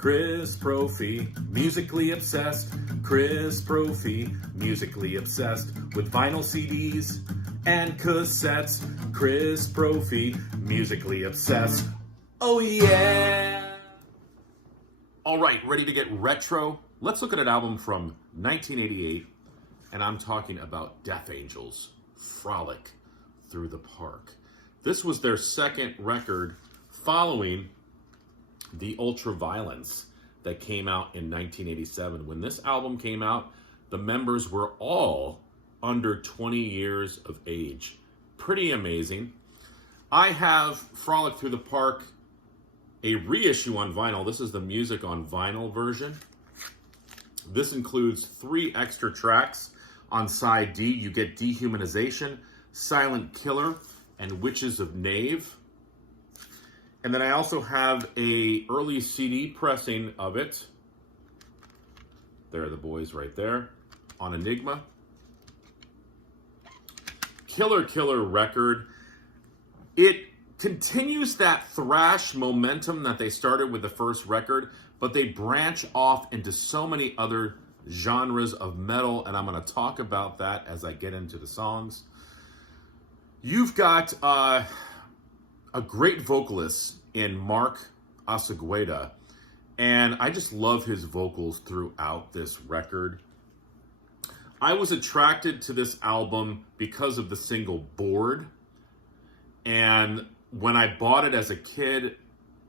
Chris Profi, musically obsessed. Chris Profi, musically obsessed with vinyl CDs and cassettes. Chris Profi, musically obsessed. Oh yeah! All right, ready to get retro? Let's look at an album from 1988, and I'm talking about Death Angels, Frolic Through the Park. This was their second record following the Ultraviolence that came out in 1987. When this album came out, the members were all under 20 years of age. Pretty amazing. I have Frolic Through the Park, a reissue on vinyl. This is the music on vinyl version. This includes 3 extra tracks. On side D, you get Dehumanization, Silent Killer, and Witches of Nave. And then I also have a early CD pressing of it. There are the boys right there on Enigma. Killer record. It continues that thrash momentum that they started with the first record, but they branch off into so many other genres of metal, and I'm going to talk about that as I get into the songs. You've got a great vocalist in Mark Asagueda, and I just love his vocals throughout this record. I was attracted to this album because of the single Bored, and when I bought it as a kid,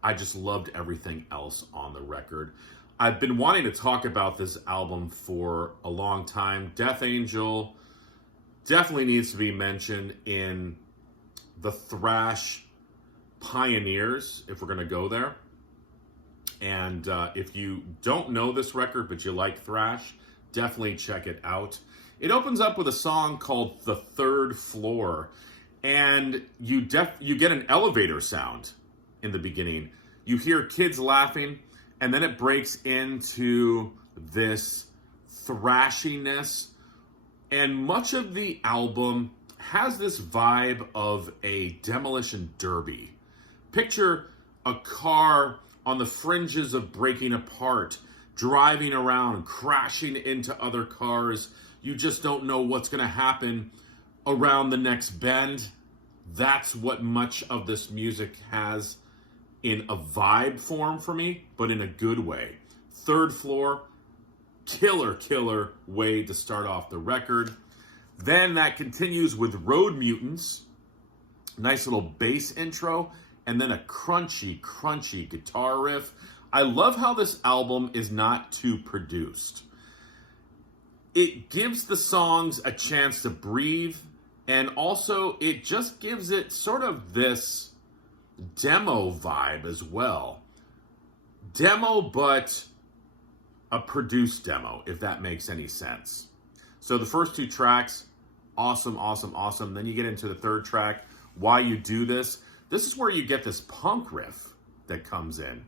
I just loved everything else on the record. I've been wanting to talk about this album for a long time. Death Angel definitely needs to be mentioned in the thrash pioneers, if we're going to go there. And if you don't know this record, but you like thrash, definitely check it out. It opens up with a song called The Third Floor, and you get an elevator sound in the beginning. You hear kids laughing, and then it breaks into this thrashiness, and much of the album has this vibe of a demolition derby. Picture a car on the fringes of breaking apart, driving around, crashing into other cars. You just don't know what's going to happen around the next bend. That's what much of this music has in a vibe form for me, but in a good way. Third Floor, killer way to start off the record. Then that continues with Road Mutants. Nice little bass intro, and then a crunchy guitar riff. I love how this album is not too produced. It gives the songs a chance to breathe, and also it just gives it sort of this demo vibe as well. Demo, but a produced demo, if that makes any sense. So the first 2 tracks, awesome. Then you get into the third track, Why You Do This. This is where you get this punk riff that comes in.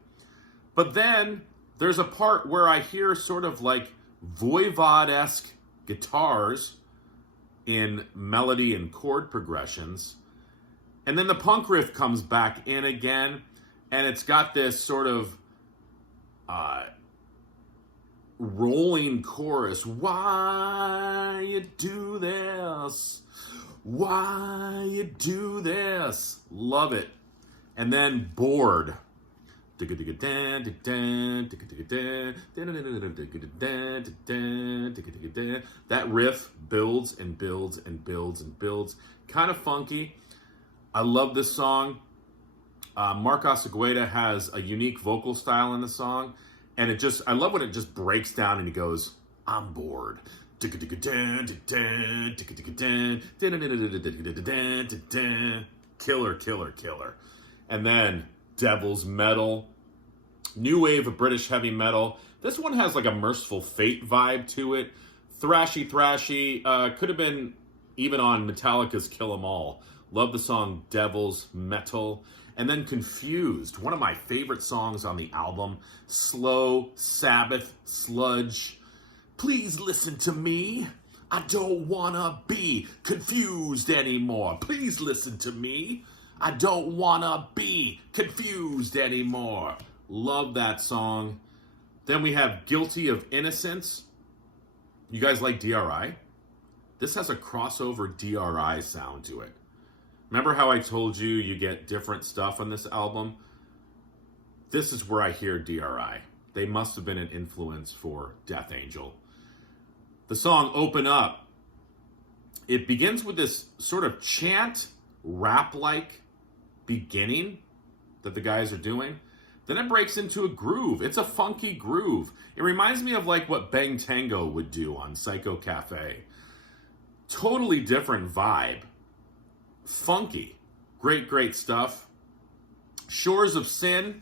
But then there's a part where I hear sort of like Voivod-esque guitars in melody and chord progressions. And then the punk riff comes back in again, and it's got this sort of rolling chorus. Why you do this? Why you do this? Love it. And then Bored. That riff builds and builds and builds and builds. Kind of funky. I love this song. Mark Asagueda has a unique vocal style in the song, and I love when it just breaks down and he goes, I'm bored. Killer. And then Devil's Metal, new wave of British heavy metal. This one has like a Merciful Fate vibe to it. Thrashy. Could have been even on Metallica's Kill 'Em All. Love the song Devil's Metal. And then Confused, one of my favorite songs on the album. Slow, Sabbath, sludge. Please listen to me. I don't wanna be confused anymore. Please listen to me. I don't wanna be confused anymore. Love that song. Then we have Guilty of Innocence. You guys like DRI? This has a crossover DRI sound to it. Remember how I told you you get different stuff on this album? This is where I hear DRI. They must have been an influence for Death Angel. The song Open Up, it begins with this sort of chant, rap-like beginning that the guys are doing. Then it breaks into a groove. It's a funky groove. It reminds me of like what Bang Tango would do on Psycho Cafe. Totally different vibe. Funky. Great, great stuff. Shores of Sin.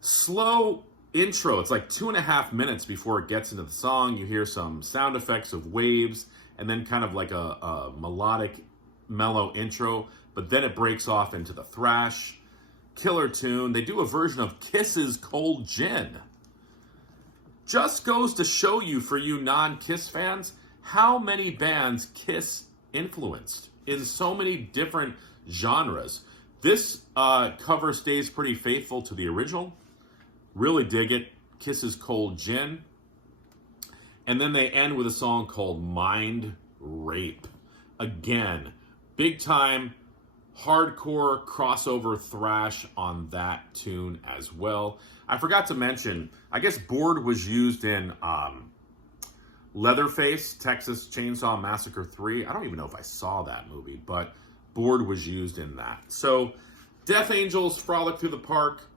Slow intro. It's like 2.5 minutes before it gets into the song. You hear some sound effects of waves and then kind of like a melodic, mellow intro. But then it breaks off into the thrash. Killer tune. They do a version of Kiss's Cold Gin. Just goes to show you, for you non-Kiss fans, how many bands Kiss influenced in so many different genres. This cover stays pretty faithful to the original. Really dig it. Kiss's Cold Gin. And then they end with a song called Mind Rape. Again, big time hardcore crossover thrash on that tune as well. I forgot to mention, I guess Bored was used in Leatherface, Texas Chainsaw Massacre 3. I don't even know if I saw that movie, but Bored was used in that. So, Death Angel's Frolic Through the Park.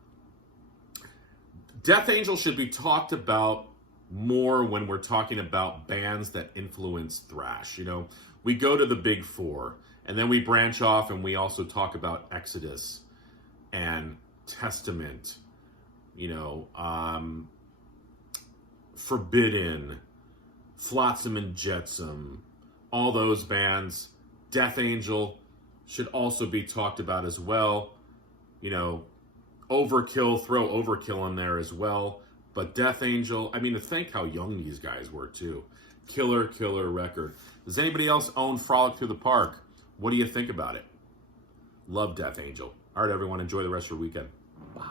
Death Angel should be talked about more when we're talking about bands that influence thrash. You know, we go to the big four, and then we branch off and we also talk about Exodus and Testament, you know, Forbidden, Flotsam and Jetsam, all those bands. Death Angel should also be talked about as well. You know, Overkill, throw Overkill in there as well. But Death Angel, I mean, to think how young these guys were too. Killer record. Does anybody else own Frolic Through the Park? What do you think about it? Love Death Angel. All right, everyone, enjoy the rest of your weekend. Bye.